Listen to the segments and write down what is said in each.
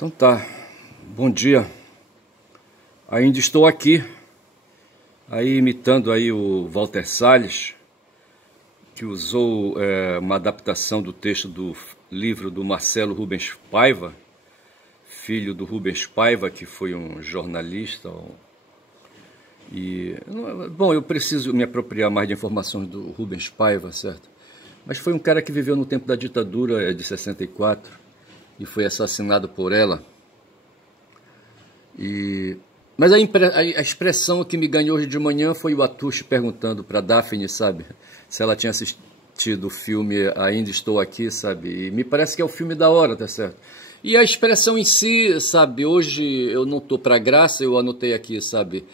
Então tá, bom dia. Ainda estou aqui, aí imitando aí o Walter Salles, que usou uma adaptação do texto do livro do Marcelo Rubens Paiva, filho do Rubens Paiva, que foi um jornalista. Bom, eu preciso me apropriar mais de informações do Rubens Paiva, certo? Mas foi um cara que viveu no tempo da ditadura de 64 e foi assassinado por ela. Mas a expressão que me ganhou hoje de manhã foi o Atush perguntando para Daphne, sabe, se ela tinha assistido o filme Ainda Estou Aqui, sabe, e me parece que é o filme da hora, tá certo? E a expressão em si, sabe, hoje eu não tô para graça, eu anotei aqui, sabe,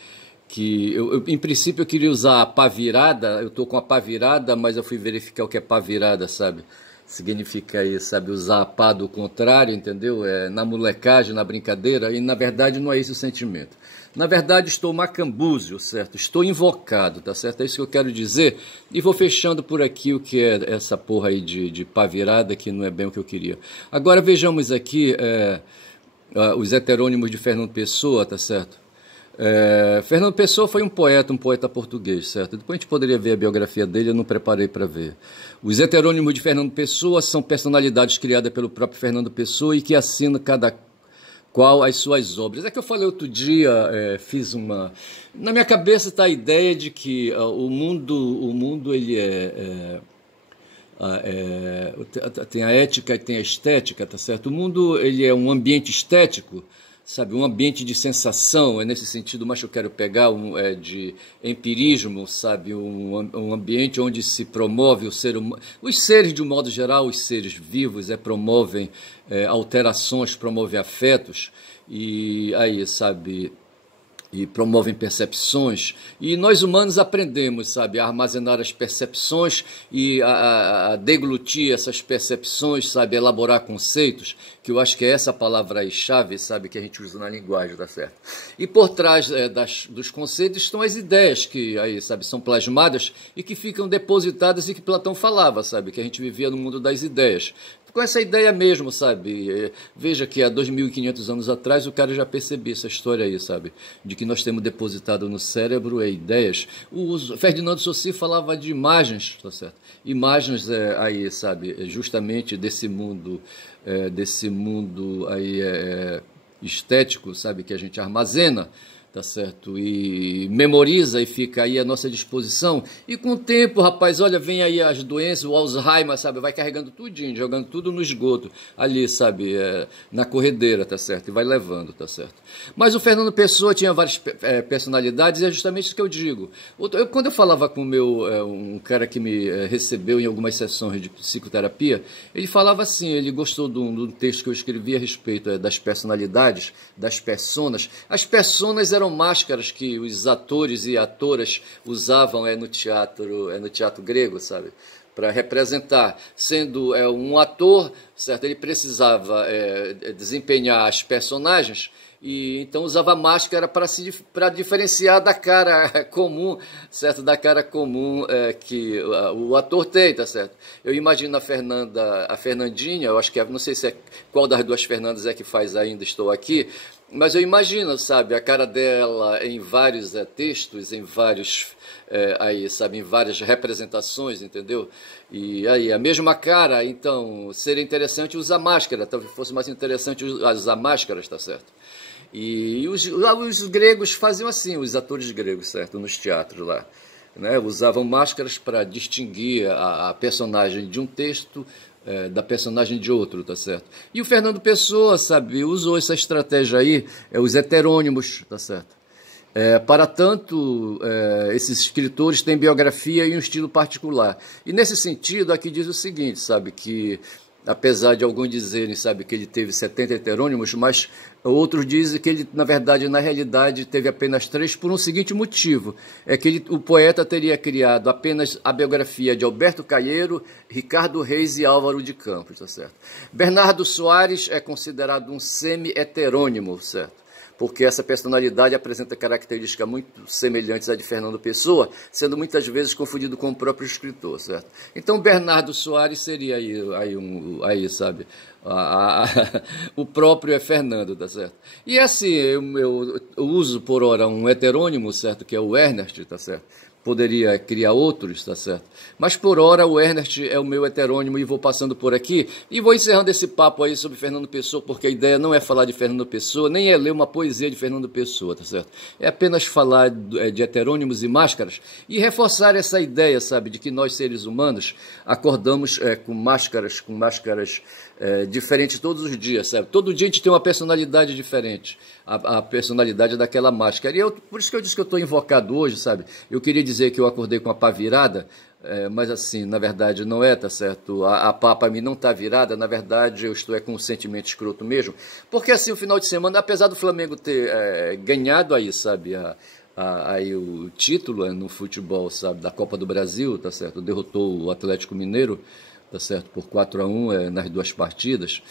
que em princípio eu queria usar a pá virada, eu tô com a pá virada, mas eu fui verificar o que é pá virada, sabe? Significa aí, sabe, usar a pá do contrário, entendeu? Na molecagem, na brincadeira, e na verdade não é esse o sentimento. Na verdade estou macambúzio, certo? Estou invocado, tá certo? É isso que eu quero dizer. E vou fechando por aqui o que é essa porra aí de pá virada, que não é bem o que eu queria. Agora vejamos aqui os heterônimos de Fernando Pessoa, tá certo? Fernando Pessoa foi um poeta português, certo? Depois a gente poderia ver a biografia dele, eu não preparei para ver. Os heterônimos de Fernando Pessoa são personalidades criadas pelo próprio Fernando Pessoa e que assinam cada qual as suas obras. É que eu falei outro dia, fiz uma... Na minha cabeça está a ideia de que o mundo ele tem a ética e tem a estética, tá certo? O mundo ele é um ambiente estético, sabe, um ambiente de sensação, é nesse sentido, mas eu quero pegar de empirismo, sabe, um ambiente onde se promove o ser humano, os seres de um modo geral, os seres vivos, promovem alterações, promovem afetos, e aí, sabe, e promovem percepções, e nós humanos aprendemos, sabe, a armazenar as percepções e a deglutir essas percepções, sabe, elaborar conceitos, que eu acho que é essa palavra aí chave, sabe, que a gente usa na linguagem, tá certo? E por trás dos conceitos estão as ideias que aí, sabe, são plasmadas e que ficam depositadas e que Platão falava, sabe, que a gente vivia no mundo das ideias. Com essa ideia mesmo, sabe? Veja que há 2.500 anos atrás o cara já percebia essa história aí, sabe? De que nós temos depositado no cérebro ideias. O Ferdinando Saussure falava de imagens, tá certo? Imagens aí, sabe? Justamente desse mundo aí estético, sabe? Que a gente armazena, tá certo? E memoriza e fica aí à nossa disposição. E com o tempo, rapaz, olha, vem aí as doenças, o Alzheimer, sabe? Vai carregando tudinho, jogando tudo no esgoto, ali, sabe? Na corredeira, tá certo? E vai levando, tá certo? Mas o Fernando Pessoa tinha várias personalidades e é justamente isso que eu digo. Quando eu falava com um cara que me recebeu em algumas sessões de psicoterapia, ele falava assim, ele gostou de um texto que eu escrevi a respeito das personalidades, das personas. As personas eram máscaras que os atores e atoras usavam no teatro grego, sabe? Para representar, sendo um ator, certo? Ele precisava desempenhar as personagens e então usava máscara para diferenciar da cara comum, certo? Da cara comum que o ator tem, tá certo? Eu imagino a Fernandinha, eu acho que não sei se qual das duas Fernandas que faz Ainda Estou Aqui, mas eu imagino, sabe, a cara dela em vários textos, em vários aí, sabe, em várias representações, entendeu? E aí a mesma cara, então seria interessante usar máscara, talvez fosse mais interessante usar máscaras, tá certo? E os gregos faziam assim, os atores gregos, certo, nos teatros lá, né? Usavam máscaras para distinguir a personagem de um texto da personagem de outro, tá certo? E o Fernando Pessoa, sabe, usou essa estratégia aí, os heterônimos, tá certo? Para tanto, esses escritores têm biografia e um estilo particular. E nesse sentido, aqui diz o seguinte, sabe, que apesar de alguns dizerem, sabe, que ele teve 70 heterônimos, mas outros dizem que ele, na verdade, na realidade, teve apenas 3 por um seguinte motivo, que o poeta teria criado apenas a biografia de Alberto Caeiro, Ricardo Reis e Álvaro de Campos, tá certo? Bernardo Soares é considerado um semi-heterônimo, certo? porque essa personalidade apresenta características muito semelhantes à de Fernando Pessoa, sendo muitas vezes confundido com o próprio escritor, certo? Então, Bernardo Soares seria aí sabe, o próprio é Fernando, tá certo? E assim, eu uso por ora um heterônimo, certo, que é o Ernest, tá certo? Poderia criar outros, tá certo? Mas por hora o Ernest é o meu heterônimo e vou passando por aqui e vou encerrando esse papo aí sobre Fernando Pessoa, porque a ideia não é falar de Fernando Pessoa, nem é ler uma poesia de Fernando Pessoa, tá certo? É apenas falar de heterônimos e máscaras e reforçar essa ideia, sabe, de que nós seres humanos acordamos com máscaras diferentes todos os dias, sabe? Todo dia a gente tem uma personalidade diferente, a personalidade daquela máscara. E por isso que eu disse que eu estou invocado hoje, sabe? Eu queria dizer que eu acordei com a pá virada, mas assim, na verdade não é, tá certo? A pá para mim não está virada, na verdade eu estou com um sentimento escroto mesmo, porque assim, o final de semana, apesar do Flamengo ter ganhado aí, sabe, aí o título no futebol, sabe, da Copa do Brasil, tá certo? Derrotou o Atlético Mineiro, tá certo, por 4-1 nas duas partidas.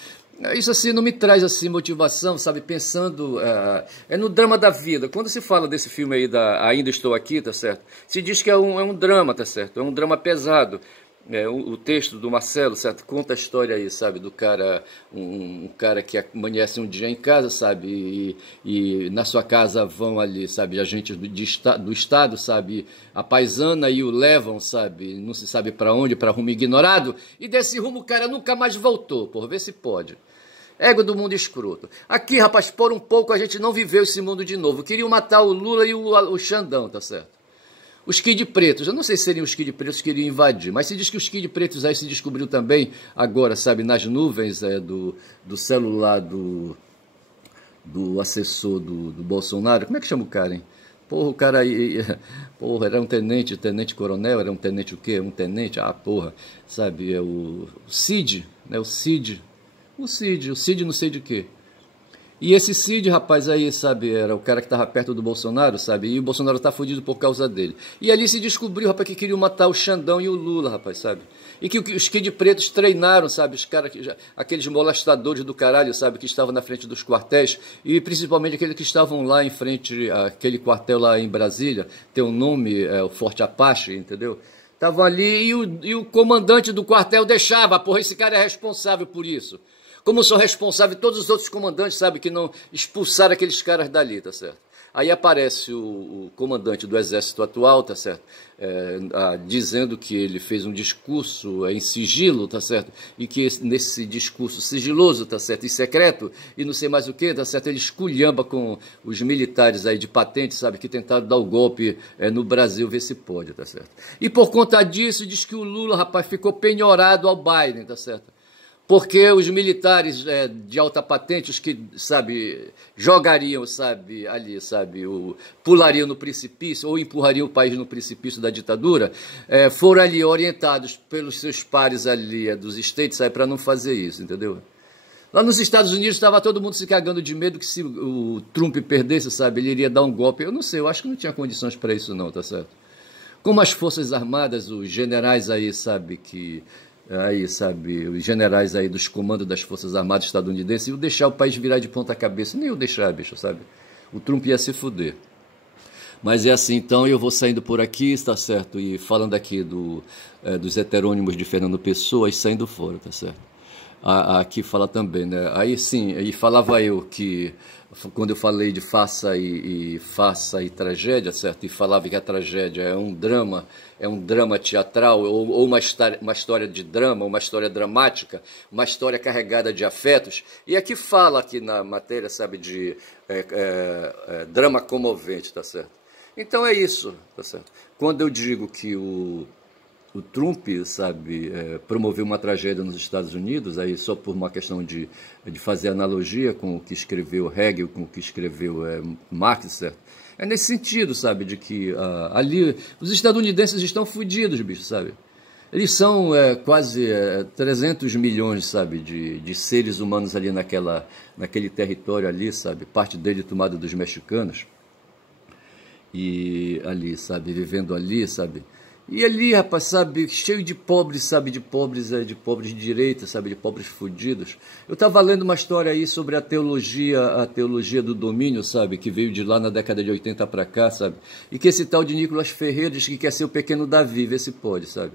Isso assim não me traz assim motivação, sabe, pensando no drama da vida. Quando se fala desse filme aí Ainda Estou Aqui, tá certo, se diz que é um drama, tá certo, é um drama pesado. O texto do Marcelo, certo, conta a história aí, sabe, do cara, um cara que amanhece um dia em casa, sabe, e na sua casa vão ali, sabe, agentes do Estado, sabe, a paisana e o levam, sabe, não se sabe para onde, para rumo ignorado, e desse rumo o cara nunca mais voltou, por ver se pode. Ego do mundo escroto. Aqui, rapaz, por um pouco a gente não viveu esse mundo de novo. Queriam matar o Lula e o Xandão, tá certo? Os Kid Pretos, eu não sei se seriam os Kid Pretos que queriam invadir, mas se diz que os Kid Pretos aí se descobriu também agora, sabe, nas nuvens do celular do assessor do Bolsonaro. Como é que chama o cara, hein? Porra, o cara aí, porra, era um tenente-coronel, era um tenente o quê? Um tenente, porra, sabe, é o Cid, né, o Cid não sei de quê. E esse Cid, rapaz, aí, sabe, era o cara que estava perto do Bolsonaro, sabe, e o Bolsonaro tá fudido por causa dele. E ali se descobriu, rapaz, que queriam matar o Xandão e o Lula, rapaz, sabe. E que os Kid Pretos treinaram, sabe, os caras, aqueles molestadores do caralho, sabe, que estavam na frente dos quartéis, e principalmente aqueles que estavam lá em frente, aquele quartel lá em Brasília, tem um nome, o Forte Apache, entendeu? Estavam ali e o comandante do quartel deixava, porra, esse cara é responsável por isso. Como são responsáveis todos os outros comandantes, sabe, que não expulsaram aqueles caras dali, tá certo? Aí aparece o comandante do exército atual, tá certo? Dizendo que ele fez um discurso em sigilo, tá certo? E que nesse discurso sigiloso, tá certo? E secreto, e não sei mais o que, tá certo? Ele esculhamba com os militares aí de patente, sabe? Que tentaram dar o golpe no Brasil, ver se pode, tá certo? E por conta disso, diz que o Lula, rapaz, ficou penhorado ao Biden, tá certo? Porque os militares de alta patente, os que, sabe, jogariam, sabe, ali, sabe, pulariam no precipício ou empurrariam o país no precipício da ditadura, foram ali orientados pelos seus pares ali dos States, sabe, para não fazer isso, entendeu? Lá nos Estados Unidos estava todo mundo se cagando de medo que se o Trump perdesse, sabe, ele iria dar um golpe. Eu não sei, eu acho que não tinha condições para isso não, tá certo? Como as Forças Armadas, os generais aí, sabe, os generais aí dos comandos das Forças Armadas estadunidenses iam deixar o país virar de ponta cabeça. Nem eu deixar, bicho, sabe? O Trump ia se fuder. Mas é assim, então eu vou saindo por aqui, está certo? E falando aqui dos heterônimos de Fernando Pessoa e saindo fora, tá certo? Aqui fala também, né? Aí sim, aí falava eu que quando eu falei de farsa e tragédia, certo? E falava que a tragédia é um drama teatral, ou uma história de drama, uma história dramática, uma história carregada de afetos. E aqui fala, aqui na matéria, sabe, de drama comovente, tá certo? Então é isso, tá certo? Quando eu digo que o Trump, sabe, promoveu uma tragédia nos Estados Unidos, aí só por uma questão de fazer analogia com o que escreveu Hegel, com o que escreveu Marx, certo? É nesse sentido, sabe, de que ali os estadunidenses estão fodidos, bicho, sabe? Eles são quase 300 milhões, sabe, de seres humanos ali naquele território ali, sabe? Parte dele tomada dos mexicanos. E ali, sabe, vivendo ali, sabe? E ali, rapaz, sabe, cheio de pobres, sabe, de pobres de direita, sabe, de pobres fudidos. Eu estava lendo uma história aí sobre a teologia do domínio, sabe, que veio de lá na década de 80 para cá, sabe, e que esse tal de Nicolas Ferreira diz que quer ser o pequeno Davi, vê se pode, sabe.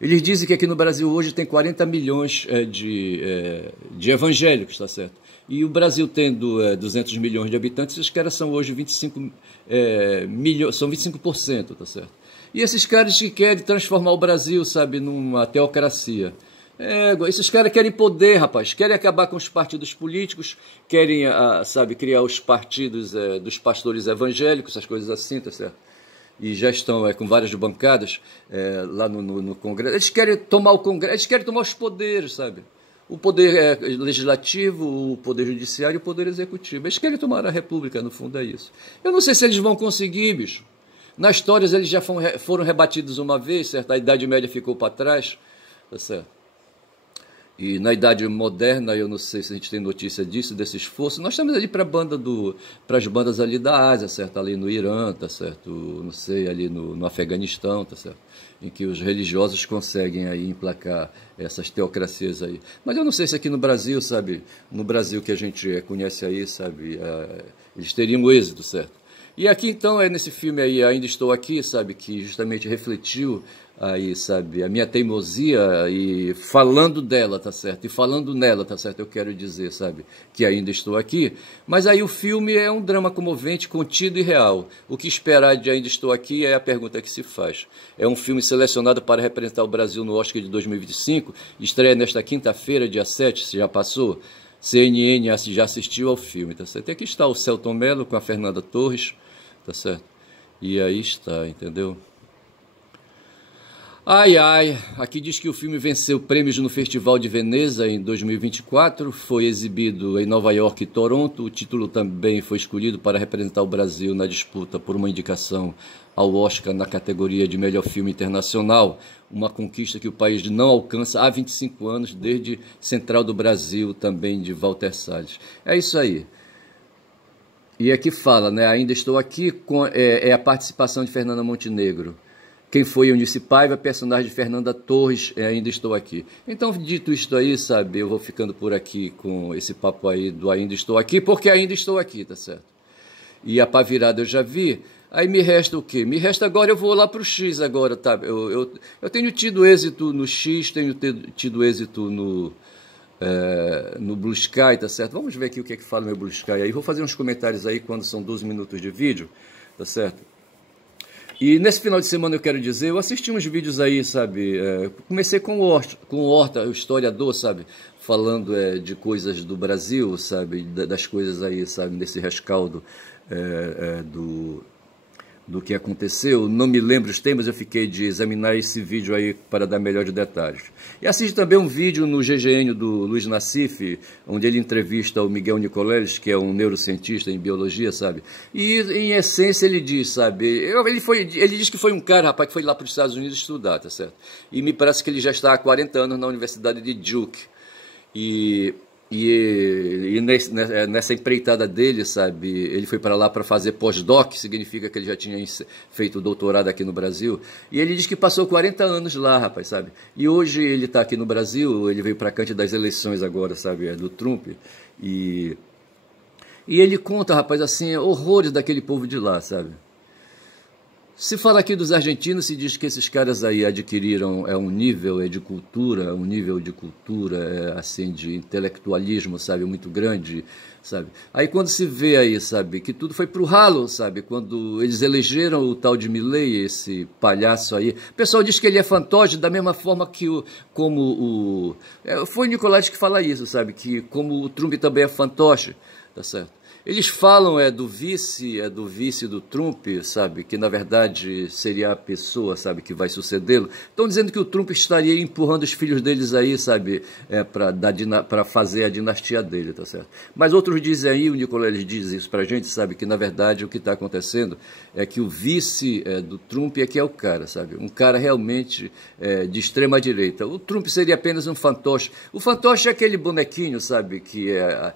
Eles dizem que aqui no Brasil hoje tem 40 milhões de evangélicos, tá certo? E o Brasil tendo 200 milhões de habitantes, esses caras são hoje 25 milhões, são 25%, tá certo? E esses caras que querem transformar o Brasil, sabe, numa teocracia. Esses caras querem poder, rapaz, querem acabar com os partidos políticos, querem, sabe, criar os partidos dos pastores evangélicos, essas coisas assim, tá certo? E já estão com várias bancadas lá no Congresso. Eles querem tomar o Congresso, eles querem tomar os poderes, sabe? O poder legislativo, o poder judiciário e o poder executivo. Eles querem tomar a República, no fundo é isso. Eu não sei se eles vão conseguir, bicho. Na história eles já foram rebatidos uma vez, certo? A Idade Média ficou para trás, tá certo? E na Idade Moderna, eu não sei se a gente tem notícia disso, desse esforço. Nós estamos ali para as bandas ali da Ásia, certo? Ali no Irã, tá certo? Não sei, ali no Afeganistão, tá certo? Em que os religiosos conseguem aí emplacar essas teocracias aí. Mas eu não sei se aqui no Brasil, sabe? No Brasil que a gente conhece aí, sabe? Eles teriam êxito, certo? E aqui então nesse filme aí, Ainda Estou Aqui, sabe, que justamente refletiu aí, sabe, a minha teimosia e falando dela, tá certo? E falando nela, tá certo? Eu quero dizer, sabe, que ainda estou aqui. Mas aí o filme é um drama comovente, contido e real. O que esperar de Ainda Estou Aqui é a pergunta que se faz. É um filme selecionado para representar o Brasil no Oscar de 2025, estreia nesta quinta-feira, dia 7, se já passou. CNN já assistiu ao filme, tá certo? Aqui está o Selton Mello com a Fernanda Torres, tá certo? E aí está, entendeu? Ai, ai, aqui diz que o filme venceu prêmios no Festival de Veneza em 2024, foi exibido em Nova York e Toronto, o título também foi escolhido para representar o Brasil na disputa por uma indicação ao Oscar na categoria de melhor filme internacional, uma conquista que o país não alcança há 25 anos, desde Central do Brasil, também de Walter Salles. É isso aí. E aqui fala, né, Ainda Estou Aqui, é a participação de Fernanda Montenegro. Quem foi Eunice Paiva, personagem de Fernanda Torres, Ainda Estou Aqui. Então, dito isto aí, sabe, eu vou ficando por aqui com esse papo aí do Ainda Estou Aqui, porque ainda estou aqui, tá certo? E a Pá Virada eu já vi. Aí me resta o quê? Me resta agora, eu vou lá pro X agora, tá? Eu tenho tido êxito no X, tenho tido êxito no Blue Sky, tá certo? Vamos ver aqui o que é que fala o meu Blue Sky aí. Vou fazer uns comentários aí quando são 12 minutos de vídeo, tá certo? E nesse final de semana eu quero dizer, eu assisti uns vídeos aí, sabe? Comecei com o Horta, o historiador, sabe? Falando de coisas do Brasil, sabe? Das coisas aí, sabe? Desse rescaldo do que aconteceu. Não me lembro os temas, eu fiquei de examinar esse vídeo aí para dar melhores detalhes. E assisti também um vídeo no GGN do Luiz Nassif, onde ele entrevista o Miguel Nicoleles, que é um neurocientista em biologia, sabe? E em essência ele diz, sabe? Ele diz que foi um cara, rapaz, que foi lá para os Estados Unidos estudar, tá certo? E me parece que ele já está há 40 anos na Universidade de Duke. E nessa empreitada dele, sabe, ele foi para lá para fazer pós-doc, significa que ele já tinha feito doutorado aqui no Brasil, e ele diz que passou 40 anos lá, rapaz, sabe, e hoje ele está aqui no Brasil, ele veio para cá antes das eleições agora, sabe, do Trump, e ele conta, rapaz, assim, horrores daquele povo de lá, sabe. Se fala aqui dos argentinos, se diz que esses caras aí adquiriram um nível de cultura, assim, de intelectualismo, sabe, muito grande, sabe. Aí quando se vê aí, sabe, que tudo foi pro ralo, sabe, quando eles elegeram o tal de Milei, esse palhaço aí, o pessoal diz que ele é fantoche da mesma forma que foi o Nicolás que fala isso, sabe, que como o Trump também é fantoche, tá certo. Eles falam do vice do Trump, sabe, que na verdade seria a pessoa, sabe, que vai sucedê-lo. Estão dizendo que o Trump estaria empurrando os filhos deles aí, sabe, para fazer a dinastia dele, tá certo? Mas outros dizem aí, o Nicoleles diz isso pra gente, sabe, que na verdade o que está acontecendo é que o vice do Trump é que é o cara, sabe, um cara realmente de extrema direita. O Trump seria apenas um fantoche. O fantoche é aquele bonequinho, sabe, que é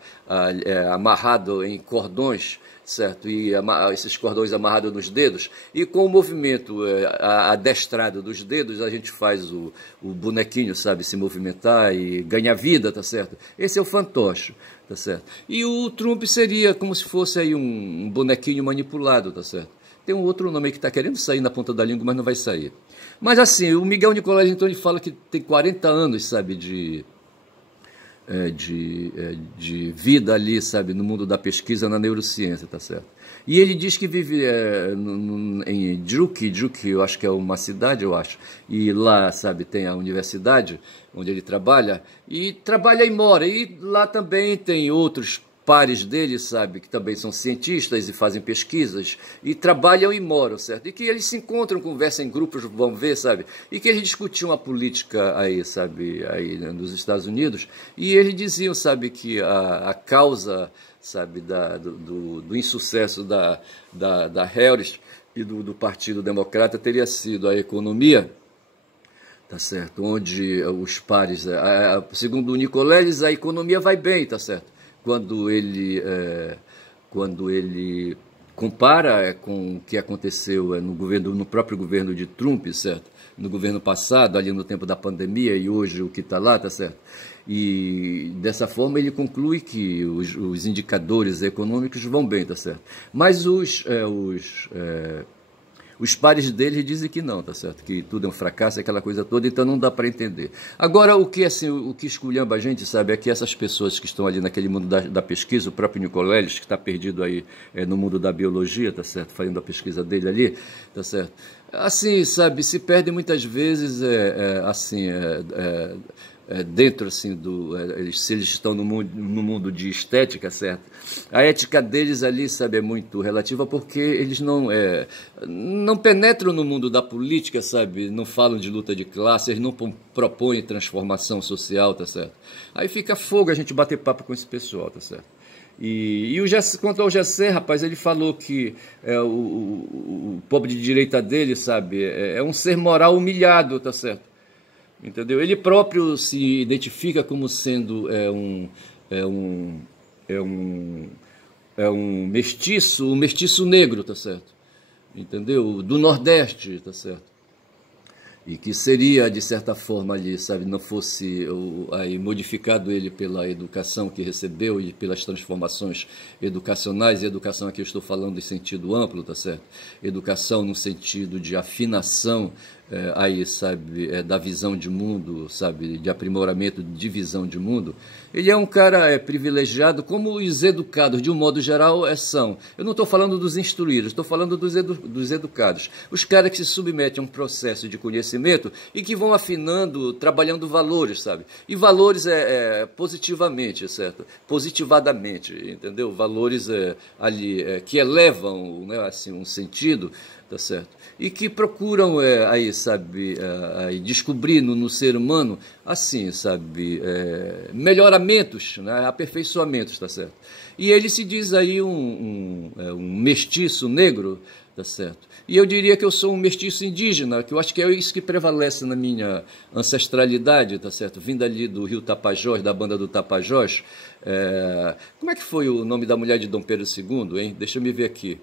amarrado em em cordões, certo? E esses cordões amarrados nos dedos, e com o movimento adestrado dos dedos, a gente faz o bonequinho, sabe, se movimentar e ganhar vida, tá certo? Esse é o fantoche, tá certo? E o Trump seria como se fosse aí um bonequinho manipulado, tá certo? Tem um outro nome aí que está querendo sair na ponta da língua, mas não vai sair. Mas assim, o Miguel Nicolás, então, ele fala que tem 40 anos, sabe, de vida ali, sabe, no mundo da pesquisa, na neurociência, tá certo? E ele diz que vive em Duke, eu acho que é uma cidade, eu acho, e lá, sabe, tem a universidade onde ele trabalha, e trabalha e mora, e lá também tem outros pares dele, sabe, que também são cientistas e fazem pesquisas, e trabalham e moram, certo? E que eles se encontram, conversam em grupos, vão ver, sabe? E que eles discutiam a política aí, sabe, aí nos Estados Unidos, e eles diziam, sabe, que a causa, sabe, do insucesso da Harris e do Partido Democrata teria sido a economia, tá certo? Onde os pares, segundo o Nicoleles, a economia vai bem, tá certo? Quando ele compara com o que aconteceu no próprio governo de Trump, certo? No governo passado, ali no tempo da pandemia, e hoje o que está lá, tá certo? E dessa forma ele conclui que os indicadores econômicos vão bem, tá certo? Mas os pares dele dizem que não, tá certo? Que tudo é um fracasso, aquela coisa toda, então não dá para entender. Agora, o que esculhamba a gente, sabe, é que essas pessoas que estão ali naquele mundo da pesquisa, o próprio Nicoleles, que está perdido aí no mundo da biologia, tá certo? Fazendo a pesquisa dele ali, tá certo? Assim, sabe, se perde muitas vezes, dentro assim se eles estão no mundo de estética, certo? A ética deles ali, sabe, é muito relativa porque eles não penetram no mundo da política, sabe? Não falam de luta de classe, eles não propõem transformação social, tá certo? Aí fica fogo a gente bater papo com esse pessoal, tá certo? E quanto ao Gessé, rapaz, ele falou que o pobre de direita dele, sabe, é um ser moral humilhado, tá certo? Entendeu? Ele próprio se identifica como sendo um mestiço negro, tá certo? Entendeu? Do Nordeste, tá certo? E que seria, de certa forma, ali, sabe, não fosse aí modificado ele pela educação que recebeu e pelas transformações educacionais, e educação aqui eu estou falando em sentido amplo, tá certo? Educação no sentido de afinação aí, sabe, da visão de mundo, sabe, de aprimoramento de visão de mundo. Ele é um cara privilegiado, como os educados, de um modo geral, são. Eu não estou falando dos instruídos, estou falando dos educados. Os caras que se submetem a um processo de conhecimento e que vão afinando, trabalhando valores, sabe? E valores positivamente, certo? Positivadamente, entendeu? Valores ali que elevam, né, assim, um sentido, tá certo? E que procuram aí, sabe, aí descobrir no ser humano, assim, sabe, melhoramentos, né, aperfeiçoamentos, tá certo? E ele se diz aí um mestiço negro, tá certo? E eu diria que eu sou um mestiço indígena, que eu acho que é isso que prevalece na minha ancestralidade, tá certo? Vindo ali do Rio Tapajós, da banda do Tapajós. Como é que foi o nome da mulher de Dom Pedro II, hein? Deixa eu me ver aqui.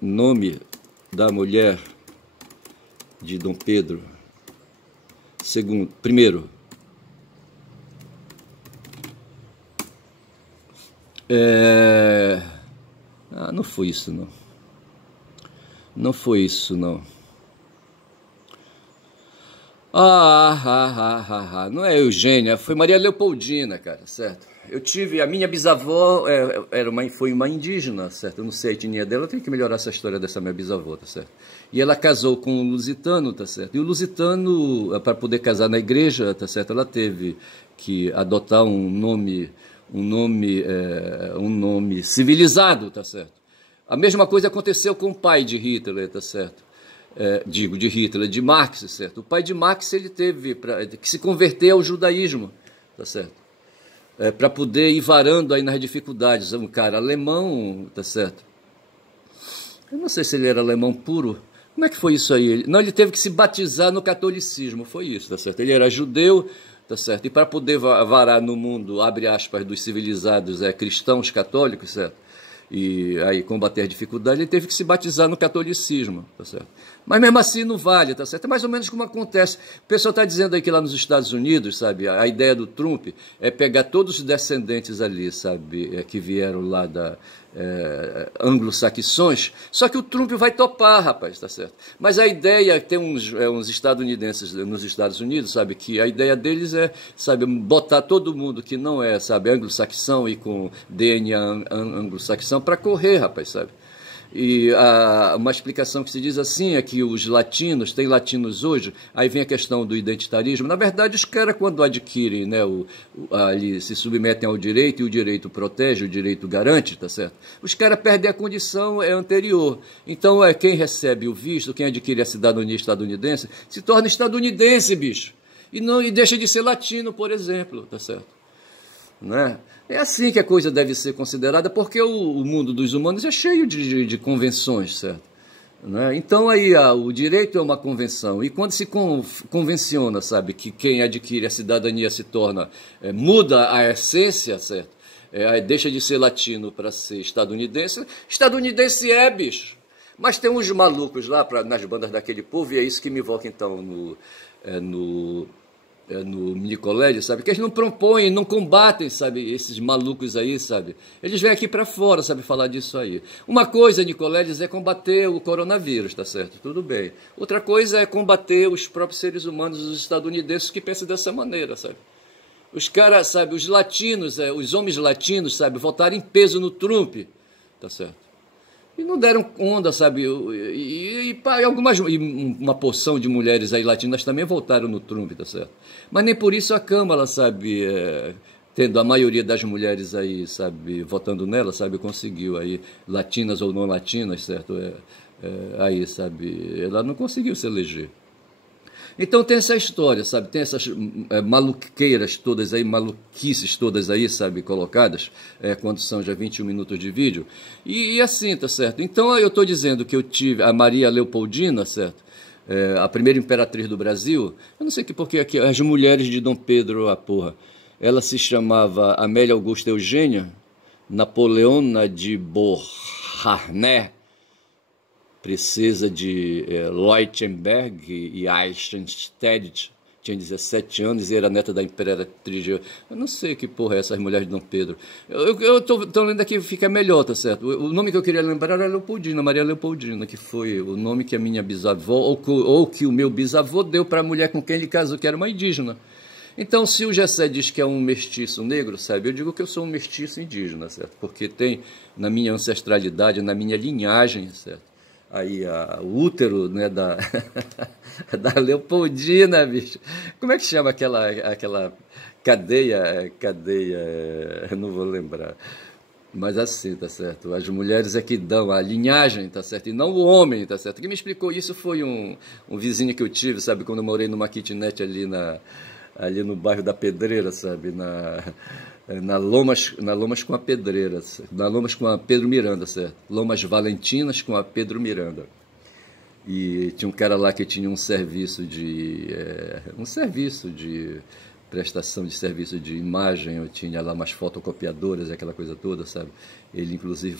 Nome da mulher de Dom Pedro II. Primeiro, não foi isso, não. Não foi isso, não. Não é Eugênia, foi Maria Leopoldina, cara, certo? Eu tive, a minha bisavó foi uma indígena, certo? Eu não sei a etnia dela, eu tenho que melhorar essa história dessa minha bisavó, tá certo? E ela casou com um lusitano, tá certo? E o lusitano, para poder casar na igreja, tá certo? Ela teve que adotar um nome civilizado, tá certo? A mesma coisa aconteceu com o pai de Hitler, tá certo? De Hitler, de Marx, certo? O pai de Marx, ele teve que se converter ao judaísmo, tá certo? Para poder ir varando aí nas dificuldades. Um cara alemão, tá certo? Eu não sei se ele era alemão puro. Como é que foi isso aí? Não, ele teve que se batizar no catolicismo, foi isso, tá certo? Ele era judeu, tá certo? E para poder varar no mundo, abre aspas, dos civilizados cristãos católicos, certo? E aí combater a dificuldade, ele teve que se batizar no catolicismo, tá certo? Mas mesmo assim não vale, tá certo? É mais ou menos como acontece. O pessoal está dizendo aí que lá nos Estados Unidos, sabe, a ideia do Trump é pegar todos os descendentes ali, sabe, que vieram lá da anglo-saxões, só que o Trump vai topar, rapaz, tá certo? Mas a ideia, tem uns estadunidenses nos Estados Unidos, sabe, que a ideia deles é, sabe, botar todo mundo que não é, sabe, anglo-saxão e com DNA anglo-saxão para correr, rapaz, sabe? E uma explicação que se diz assim é que os latinos, tem latinos hoje, aí vem a questão do identitarismo. Na verdade, os caras, quando adquirem, né, ali se submetem ao direito e o direito protege, o direito garante, tá certo? Os caras perdem a condição anterior. Então, quem recebe o visto, quem adquire a cidadania estadunidense, se torna estadunidense, bicho. E deixa de ser latino, por exemplo, tá certo? Né? É assim que a coisa deve ser considerada, porque o mundo dos humanos é cheio de convenções, certo? Né? Então aí o direito é uma convenção, e quando se convenciona, sabe, que quem adquire a cidadania se torna, muda a essência, certo? Deixa de ser latino para ser estadunidense, estadunidense bicho. Mas tem uns malucos lá nas bandas daquele povo, e é isso que me evoca então no mini colégio, sabe, que eles não propõem, não combatem, sabe, esses malucos aí, sabe, eles vêm aqui para fora, sabe, falar disso aí. Uma coisa, Nicoleles, é combater o coronavírus, tá certo, tudo bem. Outra coisa é combater os próprios seres humanos, os estadunidenses que pensam dessa maneira, sabe. Os caras, sabe, os latinos, os homens latinos, sabe, votaram em peso no Trump, tá certo. E não deram onda, sabe? E uma porção de mulheres aí latinas também votaram no Trump, tá certo? Mas nem por isso a Câmara, sabe, tendo a maioria das mulheres aí, sabe, votando nela, sabe, conseguiu aí, latinas ou não latinas, certo? Aí, sabe, ela não conseguiu se eleger. Então tem essa história, sabe, tem essas maluqueiras todas aí, maluquices todas aí, sabe, colocadas, quando são já 21 minutos de vídeo, e assim, tá certo? Então eu estou dizendo que eu tive a Maria Leopoldina, certo? A primeira imperatriz do Brasil, eu não sei porque aqui, as mulheres de Dom Pedro, ela se chamava Amélia Augusta Eugênia Napoleona de Beauharnais, princesa de Leuchtenberg e Eisenstadt, tinha 17 anos e era neta da imperatriz. Eu não sei que porra é essas mulheres de Dom Pedro. Eu tô lendo aqui, fica melhor, tá certo? O nome que eu queria lembrar era Leopoldina, Maria Leopoldina, que foi o nome que a minha bisavó, ou que o meu bisavô deu para a mulher com quem ele casou, que era uma indígena. Então, se o Gessé diz que é um mestiço negro, sabe, eu digo que eu sou um mestiço indígena, certo? Porque tem na minha ancestralidade, na minha linhagem, certo? Aí o útero, né, da Leopoldina, bicho. Como é que chama aquela cadeia, não vou lembrar. Mas assim, tá certo? As mulheres é que dão a linhagem, tá certo? E não o homem, tá certo? Quem me explicou isso foi um vizinho que eu tive, sabe? Quando eu morei numa kitnet ali no bairro da Pedreira, sabe? Na Lomas com a Pedreira, na Lomas com a Pedro Miranda, certo? Lomas Valentinas com a Pedro Miranda. E tinha um cara lá que tinha um serviço de prestação de serviço de imagem, eu tinha lá umas fotocopiadoras e aquela coisa toda, sabe? Ele inclusive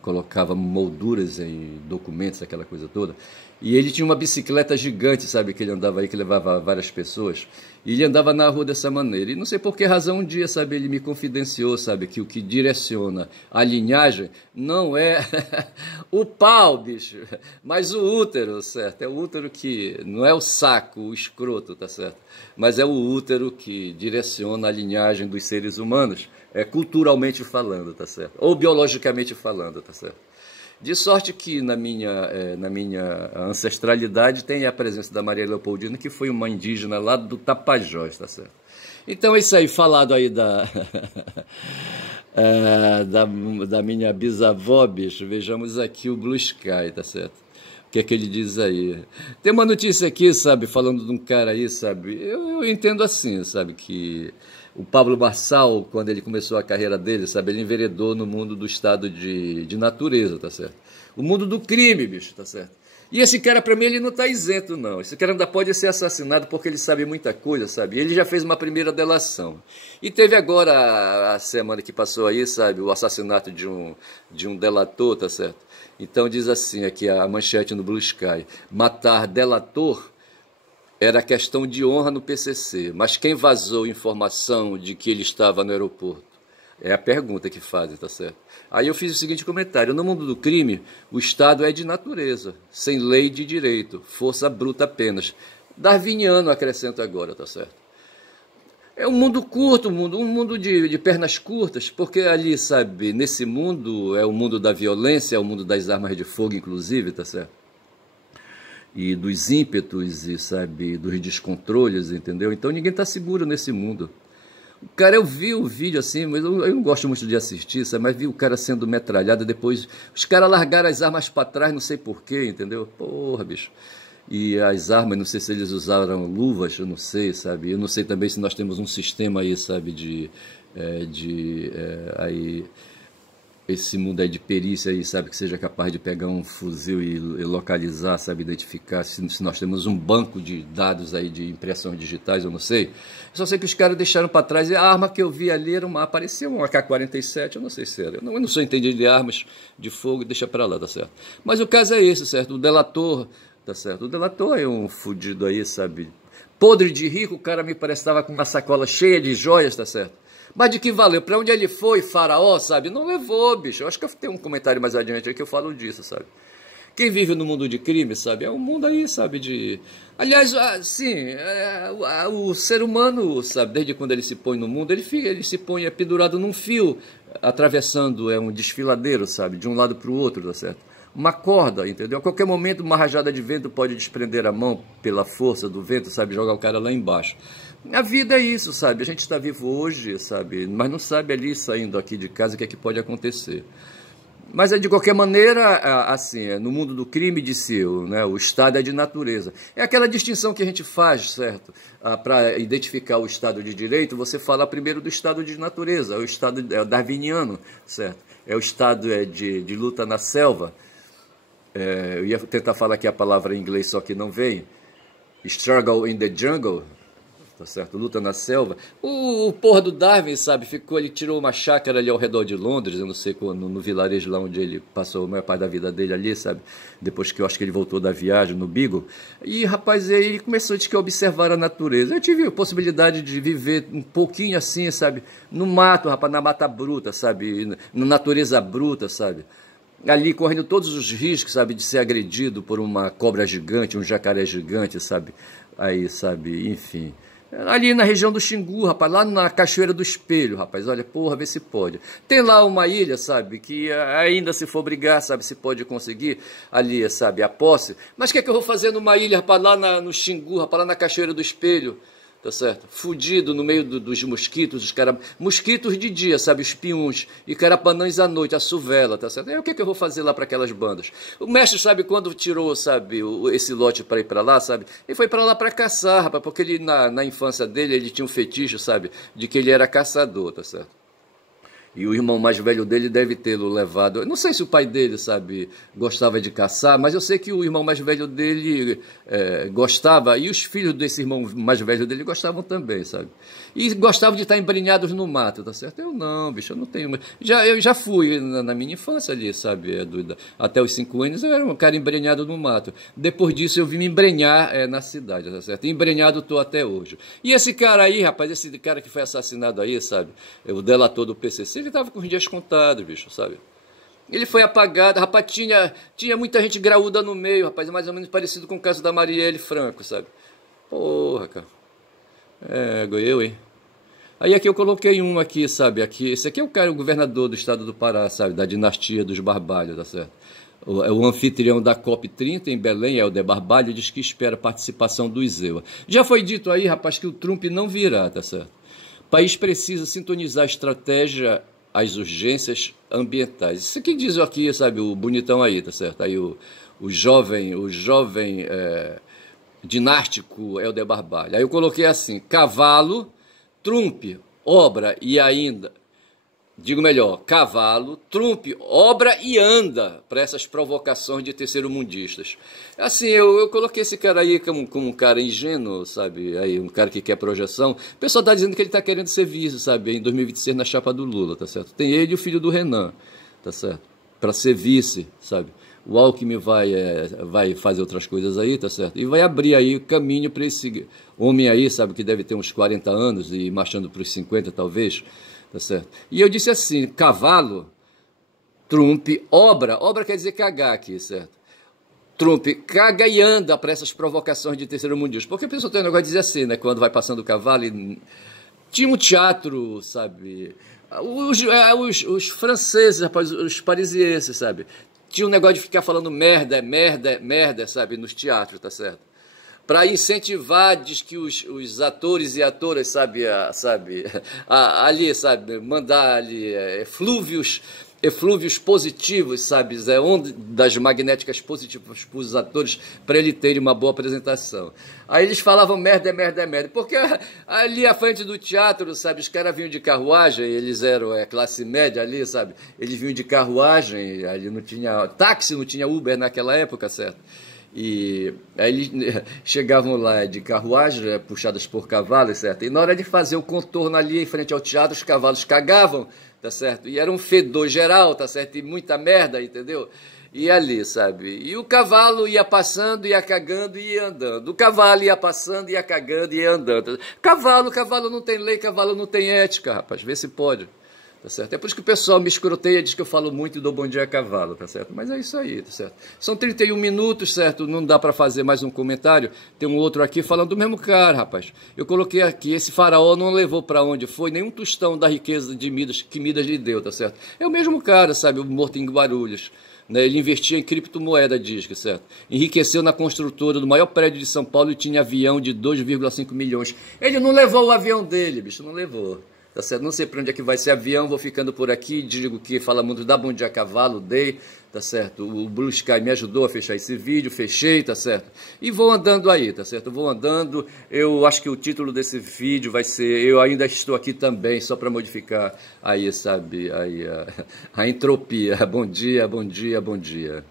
colocava molduras em documentos, aquela coisa toda. E ele tinha uma bicicleta gigante, sabe, que ele andava aí, que levava várias pessoas. E ele andava na rua dessa maneira. E não sei por que razão, um dia, sabe, ele me confidenciou, sabe, que o que direciona a linhagem não é o pau, bicho, mas o útero, certo? É o útero que não é o saco, o escroto, tá certo? Mas é o útero que direciona a linhagem dos seres humanos, culturalmente falando, tá certo? Ou biologicamente falando, tá certo? De sorte que na minha ancestralidade tem a presença da Maria Leopoldina, que foi uma indígena lá do Tapajós, tá certo? Então é isso aí, falado aí da minha bisavó, bicho, vejamos aqui o Blue Sky, tá certo? O que é que ele diz aí? Tem uma notícia aqui, sabe, falando de um cara aí, sabe, eu entendo assim, sabe, que o Pablo Marçal, quando ele começou a carreira dele, sabe, ele enveredou no mundo do estado de natureza, tá certo? O mundo do crime, bicho, tá certo? E esse cara, para mim, ele não está isento, não. Esse cara ainda pode ser assassinado porque ele sabe muita coisa, sabe? Ele já fez uma primeira delação. E teve agora, a semana que passou aí, sabe, o assassinato de um delator, tá certo? Então diz assim, aqui a manchete no Blue Sky: matar delator era questão de honra no PCC, mas quem vazou informação de que ele estava no aeroporto? É a pergunta que fazem, tá certo? Aí eu fiz o seguinte comentário: no mundo do crime, o Estado é de natureza, sem lei de direito, força bruta apenas. Darwiniano, acrescento agora, tá certo? É um mundo curto, um mundo de pernas curtas, porque ali, sabe, nesse mundo, é o mundo da violência, é o mundo das armas de fogo, inclusive, tá certo? E dos ímpetos, e, sabe, dos descontroles, entendeu? Então ninguém está seguro nesse mundo. Cara, eu vi o vídeo assim, mas eu não gosto muito de assistir, sabe? Mas vi o cara sendo metralhado, depois os caras largaram as armas para trás, não sei porquê, entendeu? Porra, bicho. E as armas, não sei se eles usaram luvas, eu não sei, sabe? Eu não sei também se nós temos um sistema aí, sabe, aí, esse mundo aí de perícia aí, sabe, que seja capaz de pegar um fuzil e localizar, sabe, identificar, se nós temos um banco de dados aí de impressões digitais, eu não sei. Eu só sei que os caras deixaram para trás, e a arma que eu vi ali parecia um AK-47, eu não sei se era. Eu não sou entendido de armas de fogo, deixa para lá, tá certo? Mas o caso é esse, certo? O delator, tá certo? O delator é um fudido aí, sabe, podre de rico. O cara me parece que estava com uma sacola cheia de joias, tá certo? Mas de que valeu? Para onde ele foi, faraó, sabe? Não levou, bicho. Eu acho que eu tenho um comentário mais adiante aí que eu falo disso, sabe? Quem vive no mundo de crime, sabe? É um mundo aí, sabe, de... Aliás, assim, o ser humano, sabe, desde quando ele se põe no mundo, ele se põe pendurado num fio, atravessando um desfiladeiro, sabe? De um lado para o outro, tá certo? Uma corda, entendeu? A qualquer momento uma rajada de vento pode desprender a mão pela força do vento, sabe? Jogar o cara lá embaixo. A vida é isso, sabe? A gente está vivo hoje, sabe? Mas não sabe ali, saindo aqui de casa, o que é que pode acontecer. Mas, de qualquer maneira, assim, no mundo do crime, disse eu, né, o Estado é de natureza. É aquela distinção que a gente faz, certo? Para identificar o Estado de direito, você fala primeiro do Estado de natureza, o Estado darwiniano, certo? É o Estado de luta na selva. Eu ia tentar falar aqui a palavra em inglês, só que não vem. Struggle in the jungle. Tá certo? Luta na selva. O porra do Darwin, sabe, ele tirou uma chácara ali ao redor de Londres, eu não sei, no vilarejo lá onde ele passou a maior parte da vida dele ali, sabe, depois que eu acho que ele voltou da viagem no Beagle, e rapaz, aí ele começou a observar a natureza. Eu tive a possibilidade de viver um pouquinho assim, sabe, no mato, rapaz, na mata bruta, sabe, na natureza bruta, sabe, ali correndo todos os riscos, sabe, de ser agredido por uma cobra gigante, um jacaré gigante, sabe, aí, sabe, enfim... Ali na região do Xingu, rapaz, lá na Cachoeira do Espelho, rapaz, olha, porra, vê se pode. Tem lá uma ilha, sabe, que ainda se for brigar, sabe, se pode conseguir ali, sabe, a posse. Mas o que é que eu vou fazer numa ilha, rapaz, lá no Xingu, rapaz, lá na Cachoeira do Espelho? Tá certo? Fudido no meio dos mosquitos, mosquitos de dia, sabe, os piuns, e carapanãs à noite, a suvela, tá certo? O que é que eu vou fazer lá para aquelas bandas? O mestre, sabe, quando tirou, sabe, esse lote para ir para lá, sabe, ele foi para lá para caçar, rapaz, porque ele, na infância dele, ele tinha um fetiche, sabe, de que ele era caçador, tá certo? E o irmão mais velho dele deve tê-lo levado. Eu não sei se o pai dele, sabe, gostava de caçar, mas eu sei que o irmão mais velho dele gostava, e os filhos desse irmão mais velho dele gostavam também, sabe? E gostavam de estar embrenhados no mato, tá certo? Eu não, bicho, eu não tenho... Eu já fui na minha infância ali, sabe? Até os 5 anos eu era um cara embrenhado no mato. Depois disso eu vim me embrenhar na cidade, tá certo? Embrenhado estou até hoje. E esse cara aí, rapaz, esse cara que foi assassinado aí, sabe? O delator do PCC, ele estava com os dias contados, bicho, sabe? Ele foi apagado, rapaz, tinha muita gente graúda no meio, rapaz, mais ou menos parecido com o caso da Marielle Franco, sabe? Porra, cara. Eu, hein? Aí aqui eu coloquei um aqui, sabe? Esse aqui é o governador do estado do Pará, sabe? Da dinastia dos Barbalho, tá certo? O anfitrião da COP30 em Belém, Helder Barbalho, diz que espera a participação do ISEUA. Já foi dito aí, rapaz, que o Trump não virá, tá certo? O país precisa sintonizar a estratégia às urgências ambientais. Isso aqui diz aqui, sabe, o bonitão aí, tá certo? Aí o jovem dinástico Helder Barbalho. Aí eu coloquei assim: cavalo, Trump, obra e ainda digo melhor, cavalo, trumpe, obra e anda para essas provocações de terceiro-mundistas. Assim, eu coloquei esse cara aí como um cara ingênuo, sabe? Aí, um cara que quer projeção. O pessoal está dizendo que ele está querendo ser vice, sabe? Em 2026 na chapa do Lula, tá certo? Tem ele e o filho do Renan, tá certo? Para ser vice, sabe? O Alckmin vai fazer outras coisas aí, tá certo? E vai abrir aí o caminho para esse homem aí, sabe? Que deve ter uns 40 anos e marchando para os 50 talvez, tá certo? E eu disse assim, cavalo, trumpe, obra quer dizer cagar aqui, certo? Trumpe, caga e anda para essas provocações de terceiro mundismo. Porque a pessoa tem um negócio de dizer assim, né? Quando vai passando o cavalo e... Tinha um teatro, sabe? Os franceses, rapaz, os parisienses, sabe? Tinha um negócio de ficar falando merda, sabe? Nos teatros, tá certo? Para incentivar, diz que os atores e atoras, sabe, ali, sabe, mandar ali eflúvios positivos, sabe, ondas magnéticas positivas para os atores, para ele terem uma boa apresentação. Aí eles falavam merda, porque ali à frente do teatro, sabe, os caras vinham de carruagem, eles eram classe média ali, sabe, eles vinham de carruagem, ali não tinha táxi, não tinha Uber naquela época, certo? E aí eles chegavam lá de carruagem, puxadas por cavalos, certo? E na hora de fazer o contorno ali em frente ao teatro, os cavalos cagavam, tá certo? E era um fedor geral, tá certo? E muita merda, entendeu? E ali, sabe? E o cavalo ia passando, ia cagando e ia andando. O cavalo ia passando, ia cagando e ia andando. Cavalo não tem lei, cavalo não tem ética, rapaz. Vê se pode. Tá certo? É por isso que o pessoal me escroteia, diz que eu falo muito e dou bom dia a cavalo, tá certo? Mas é isso aí, tá certo? São 31 minutos, certo? Não dá para fazer mais um comentário. Tem um outro aqui falando do mesmo cara, rapaz. Eu coloquei aqui, esse faraó não levou para onde foi nenhum tostão da riqueza de Midas que Midas lhe deu, tá certo? É o mesmo cara, sabe? O morto em Guarulhos. Né? Ele investia em criptomoeda, diz que, certo? Enriqueceu na construtora do maior prédio de São Paulo e tinha avião de 2,5 milhões. Ele não levou o avião dele, bicho, não levou. Tá certo? Não sei para onde é que vai ser avião, vou ficando por aqui, digo que fala muito da Bom Dia Cavalo, dei, tá certo? O Blue Sky me ajudou a fechar esse vídeo, fechei, tá certo? E vou andando aí, tá certo? Vou andando, eu acho que o título desse vídeo vai ser Eu Ainda Estou Aqui Também, só para modificar aí, sabe, aí a entropia. Bom dia, bom dia, bom dia.